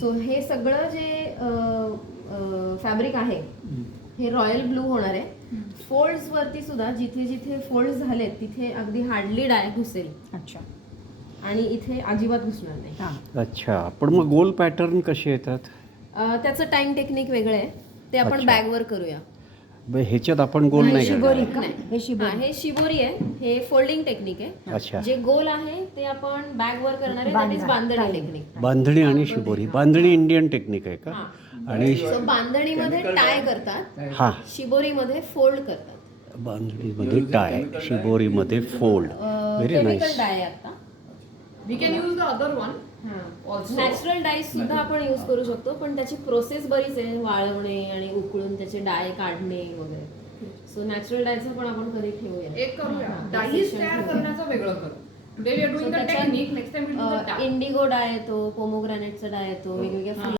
So हे सगळं जे फॅब्रिक आहे हे रॉयल ब्लू होणार आहे. फोल्ड्स वरती सुद्धा जिथे जिथे फोल्ड्स झालेत तिथे अगदी हार्डली डाय घुसेल. अच्छा. आणि इथे अजिबात घुसणार नाही. हां. अच्छा, पण मग गोल पॅटर्न कसे येतात? त्याचं टाइम टेक्निक वेगळं आहे, ते आपण अच्छा. बॅगवर करूया. ह्याच्यात आपण गोल नाही शिबोरी करणार. का? हे शिबोरी. हे शिबोरी आहे, हे फोल्डिंग टेक्निक आहे. अच्छा, जे गोल आहे ते आपण बॅगवर करणार आहे, that is बांधणी टेक्निक. बांधणी आणि शिबोरी. बांधणी इंडियन टेक्निक आहे का? आणि सो बांधणीमध्ये टाय करतात, हा, शिबोरीमध्ये फोल्ड करतात. बांधणीमध्ये टाय, शिबोरीमध्ये fold. Very chemical nice. Dye आहे आता. We can use the other one. Also. Natural dye सुद्धा आपण यूज करू शकतो, पण त्याची प्रोसेस बरीच आहे, वाळवणे आणि उकळून त्याचे डाय काढणे वगैरे. सो नॅचरल डायचं पण आपण कधी ठेवूया. एक करूया डाईज तयार करण्याचं वेगळं करू. Today we are doing the technique. Next time we do the indigo dye येतो, पोमोग्रॅनेटचा डाय येतो, वेगवेगळ्या